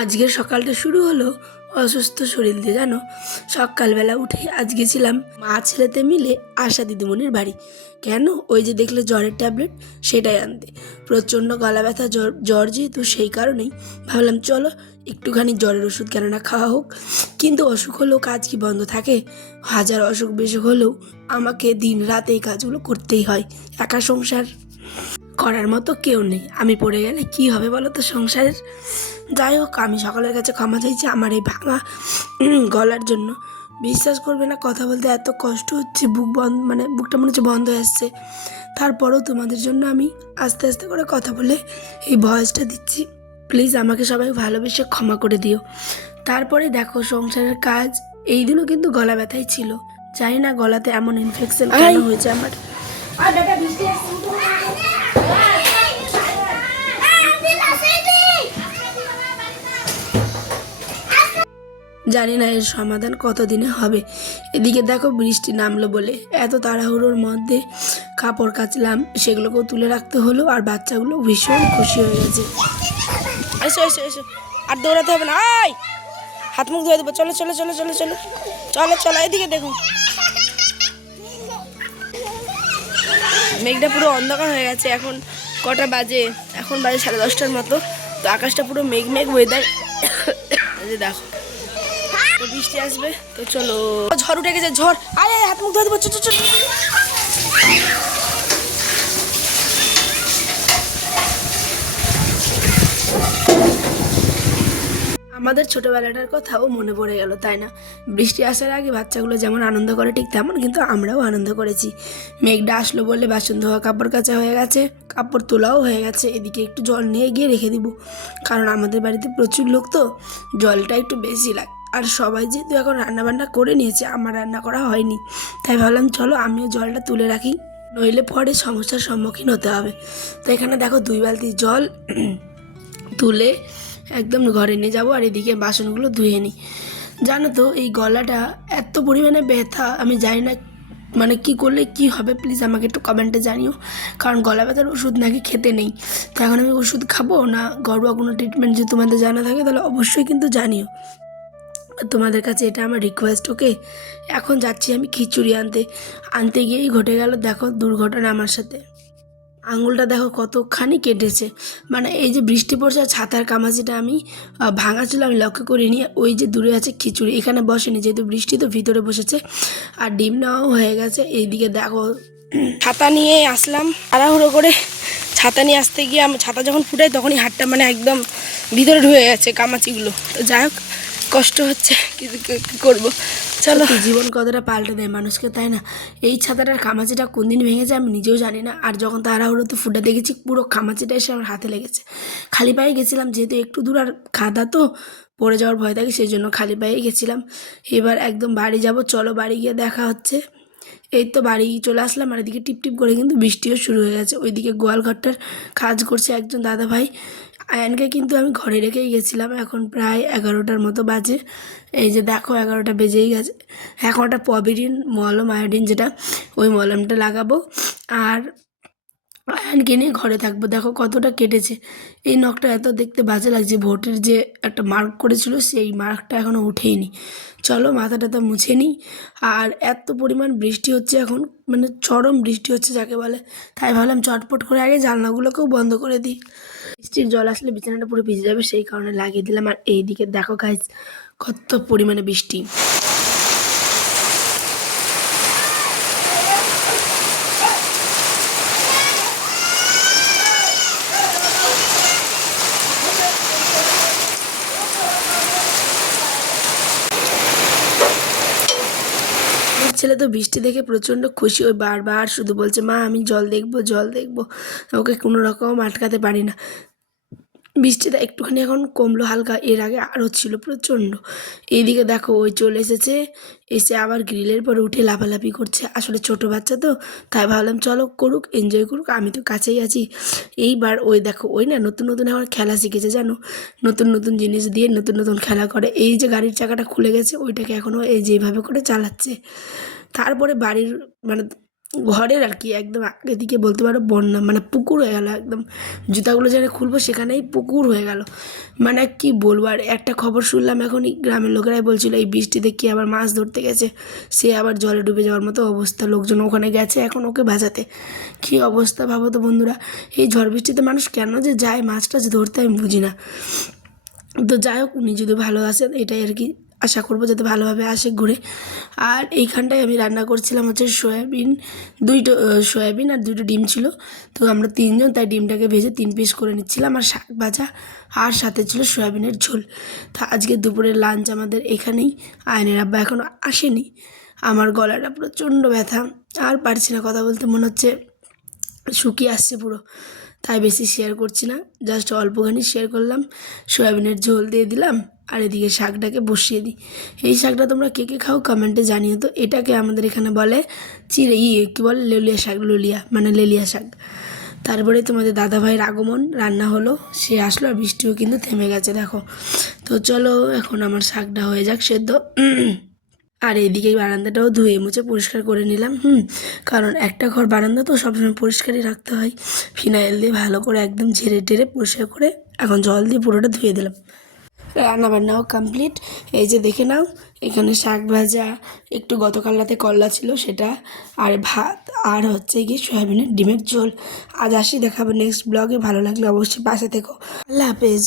আজকের সকালটা শুরু হলো অসুস্থ শরীর দিয়ে। জানো, সকালবেলা উঠে আজ গেছিলাম মা ছেলেতে মিলে আশা দিদিমণির বাড়ি। কেন? ওই যে দেখলে জ্বরের ট্যাবলেট, সেটাই আনতে। প্রচণ্ড গলা ব্যথা, জ্বর জ্বর যেহেতু, সেই কারণেই ভাবলাম চলো একটুখানি জ্বরের ওষুধ কেননা খাওয়া হোক। কিন্তু অসুখ হলেও কাজ কি বন্ধ থাকে? হাজার অসুখ বিসুখ হলেও আমাকে দিন রাত এই কাজগুলো করতেই হয়। একা সংসার করার মতো কেউ নেই, আমি পড়ে গেলে কি হবে বলো তো সংসারের। যাই হোক, আমি সকলের কাছে ক্ষমা চাইছি আমার এই ভাঙা গলার জন্য। বিশ্বাস করবে না, কথা বলতে এত কষ্ট হচ্ছে, বুক বন্ধ, মানে বুকটা মনে হচ্ছে বন্ধ হয়ে আসছে। তারপরেও তোমাদের জন্য আমি আস্তে আস্তে করে কথা বলে এই ভয়েসটা দিচ্ছি। প্লিজ আমাকে সবাই ভালোবেসে ক্ষমা করে দিও। তারপরে দেখো সংসারের কাজ, এই দিনও কিন্তু গলা ব্যথাই ছিল। জানি না গলাতে এমন ইনফেকশন কেন হয়েছে আমার। জানি না এর সমাধান কতদিনে হবে। এদিকে দেখো বৃষ্টি নামলো বলে এত তাড়াহুড়োর মধ্যে কাপড় কাচলাম, সেগুলোকেও তুলে রাখতে হলো। আর বাচ্চাগুলো ভীষণ খুশি হয়ে গেছে। এসো এসো এসো, আর দৌড়াতে হবে না, আয় হাত মুখ ধুয়ে দেবো। চলো চলো চলো চলো চলো চলো চলো, এদিকে দেখো মেঘটা পুরো অন্ধকার হয়ে গেছে। এখন কটা বাজে? এখন বাজে 10:30টার মতো। তো আকাশটা পুরো মেঘ মেঘ ওয়েদার। দেখো তো বৃষ্টি আসবে, তো চলো। ঝড় উঠে গেছে, ঝড়। আয় আয়, হাত মুখ ধুয়ে দেবো, চল। আমাদের ছোটবেলাটার কথাও মনে পড়ে গেল, তাই না? বৃষ্টি আসার আগে বাচ্চাগুলো যেমন আনন্দ করে, ঠিক তেমন কিন্তু আমরাও আনন্দ করেছি। মেঘটা আসলো বলে বাসন ধোয়া, কাপড় কাচা হয়ে গেছে, কাপড় তোলাও হয়ে গেছে। এদিকে একটু জল নিয়ে গিয়ে রেখে দিব, কারণ আমাদের বাড়িতে প্রচুর লোক, তো জলটা একটু বেশি লাগে। আর সবাই যেহেতু এখন রান্নাবান্না করে নিয়েছে, আমার রান্না করা হয়নি, তাই ভাবলাম চলো আমিও জলটা তুলে রাখি, নইলে পরে সমস্যার সম্মুখীন হতে হবে। তো এখানে দেখো 2 বালতি জল তুলে একদম ঘরে নিয়ে যাবো, আর এদিকে বাসনগুলো ধুয়ে নিই। জানো তো এই গলাটা এত পরিমাণে ব্যথা, আমি জানি না মানে কি করলে কি হবে। প্লিজ আমাকে একটু কমেন্টে জানিও, কারণ গলা ব্যথার ওষুধ নাকি খেতে নেই। তো এখন আমি ওষুধ খাবো না ঘরোয়া কোনো ট্রিটমেন্ট যদি তোমাদের জানা থাকে তাহলে অবশ্যই কিন্তু জানিও। তোমাদের কাছে এটা আমার রিকোয়েস্ট, ওকে? এখন যাচ্ছি আমি খিচুড়ি আনতে। আনতে গিয়েই ঘটে গেল দেখো দুর্ঘটনা আমার সাথে। আঙুলটা দেখো কতখানি কেটেছে। মানে এই যে বৃষ্টি পড়ছে, ছাতার কামাচিটা আমি ভাঙা ছিল, আমি লক্ষ্য করিনি। ওই যে দূরে আছে খিচুড়ি, এখানে বসেনি, যেহেতু বৃষ্টি তো ভিতরে বসেছে। আর ডিম নেওয়াও হয়ে গেছে। এইদিকে দেখো ছাতা নিয়ে আসলাম তাড়াহুড়ো করে। ছাতা নিয়ে আসতে গিয়ে আমি ছাতা যখন ফুটাই তখনই হাতটা মানে একদম ভিতরে ঢুকে গেছে কামাচিগুলো। তো যাই হোক, কষ্ট হচ্ছে, কিন্তু কী করবো। চলো, জীবন কতটা পাল্টে দেয় মানুষকে, তাই না? এই ছাতাটার খামাচিটা কোন দিন ভেঙেছে আমি নিজেও জানি না। আর যখন তাড়াহুড়োতে ফুটা দেখেছি, পুরো খামাচিটা এসে আমার হাতে লেগেছে। খালি পায়ে গেছিলাম, যেহেতু একটু দূর, আর কাদা তো পড়ে যাওয়ার ভয় থাকে, সেই জন্য খালি পায়েই গেছিলাম। এবার একদম বাড়ি যাব, চলো বাড়ি গিয়ে দেখা হচ্ছে। এই তো বাড়ি চলে আসলাম, আর এদিকে টিপটিপ করে কিন্তু বৃষ্টিও শুরু হয়ে গেছে। ওইদিকে গোয়াল ঘরটার কাজ করছে একজন দাদা ভাই। আয়ানকে কিন্তু আমি ঘরে রেখেই গেছিলাম। এখন প্রায় 11টার মতো বাজে। এই যে দেখো 11টা বেজেই গেছে। এখন একটা পবিরিন মলম, আয়োডিন যেটা, ওই মলমটা লাগাবো। আর আয়ানকে নিয়ে ঘরে থাকবো। দেখো কতটা কেটেছে। এই নখটা এত দেখতে বাজে লাগছে, ভোটের যে একটা মার্ক করেছিল সেই মার্কটা এখনও উঠেইনি। চলো মাথাটা তো মুছে নিই। আর এত পরিমাণ বৃষ্টি হচ্ছে এখন, মানে চরম বৃষ্টি হচ্ছে যাকে বলে। তাই ভাবলাম চটপট করে আগে জানলাগুলোকেও বন্ধ করে দিই। বৃষ্টির জল আসলে বিছানাটা পুরো ভিজে যাবে, সেই কারণে লাগিয়ে দিলাম। আর এইদিকে দেখো গাইজ কত পরিমাণে বৃষ্টি। ছেলে তো বৃষ্টি দেখে প্রচণ্ড খুশি, ওই বারবার শুধু বলছে মা আমি জল দেখবো জল দেখবো। ওকে কোনো রকম আটকাতে পারি না। বৃষ্টিটা একটুখানি এখন কমলো হালকা, এর আগে আরও ছিল প্রচণ্ড। এইদিকে দেখো ওই চলে এসেছে, এসে আবার গ্রিলের পরে উঠে লাফালাফি করছে। আসলে ছোট বাচ্চা তো, তাই ভাবলাম চলো করুক, এনজয় করুক, আমি তো কাছেই আছি। এইবার ওই দেখো ওই না নতুন নতুন এখন খেলা শিখেছে, জানো? নতুন নতুন জিনিস দিয়ে নতুন নতুন খেলা করে। এই যে গাড়ির চাকাটা খুলে গেছে, ওইটাকে এখনও এই যেভাবে করে চালাচ্ছে। তারপরে বাড়ির মানে ঘরের আর কি একদম আগে দিকে বলতে পারো বন্যা, মানে পুকুর হয়ে গেল একদম। জুতাগুলো যেখানে খুলবো সেখানেই পুকুর হয়ে গেল। মানে কি বলবো। আর একটা খবর শুনলাম এখনই, গ্রামের লোকেরাই বলছিল এই বৃষ্টিতে কি আবার মাছ ধরতে গেছে, সে আবার জলে ডুবে যাওয়ার মতো অবস্থা, লোকজন ওখানে গেছে এখন ওকে বাঁচাতে। কী অবস্থা ভাবো তো বন্ধুরা। এই ঝড় বৃষ্টিতে মানুষ কেন যে যায় মাছ টাছ ধরতে আমি বুঝি না। তো যাই হোক, উনি যদি ভালো আসেন এটাই আর কি আশা করবো, যাতে ভালোভাবে আসে ঘুরে। আর এইখানটায় আমি রান্না করছিলাম হচ্ছে সয়াবিন, সয়াবিন আর দুটো ডিম ছিল। তো আমরা তিনজন, তাই ডিমটাকে ভেজে 3 পিস করে নিচ্ছিলাম, আর শাক ভাজা, আর সাথে ছিল সয়াবিনের ঝোল। তো আজকে দুপুরের লাঞ্চ আমাদের এখানেই। আয়নের আব্বা এখনও আসেনি। আমার গলাটা প্রচণ্ড ব্যথা, আর পারছি না কথা বলতে, মনে হচ্ছে শুকিয়ে আসছে পুরো। তাই বেশি শেয়ার করছি না, জাস্ট অল্পখানি শেয়ার করলাম। সয়াবিনের ঝোল দিয়ে দিলাম, আর এদিকে শাকটাকে বসিয়ে দিই। এই শাকটা তোমরা কে কে খাও কমেন্টে জানিও তো। এটাকে আমাদের এখানে বলে কী বলে, লেলিয়া শাক, ললিয়া মানে লেলিয়া শাক। তারপরে তোমাদের দাদাভাইয়ের আগমন, রান্না হলো, সে আসলো, আর বৃষ্টিও কিন্তু থেমে গেছে দেখো। তো চলো এখন আমার শাকটা হয়ে যাক সেদ্ধ। আর এদিকে বারান্দাটাও ধুয়ে মুছে পরিষ্কার করে নিলাম। কারণ একটা ঘর বারান্দা তো সবসময় পরিষ্কারই রাখতে হয়। ফিনাইল দিয়ে ভালো করে একদম ঝেড়ে টেরে পরিষ্কার করে এখন জল দিয়ে পুরোটা ধুয়ে দিলাম। রান্নাবান্নাও কমপ্লিট। এই যে দেখে নাও, এখানে শাক ভাজা, একটু গতকাল রাতে করলা ছিল সেটা, আর ভাত, আর হচ্ছে গিয়ে সয়াবিনের ডিমের ঝোল। আজ আসি, দেখাবো নেক্সট ব্লগে। ভালো লাগলে অবশ্যই পাশে থেকো। আল্লাহ হাফেজ।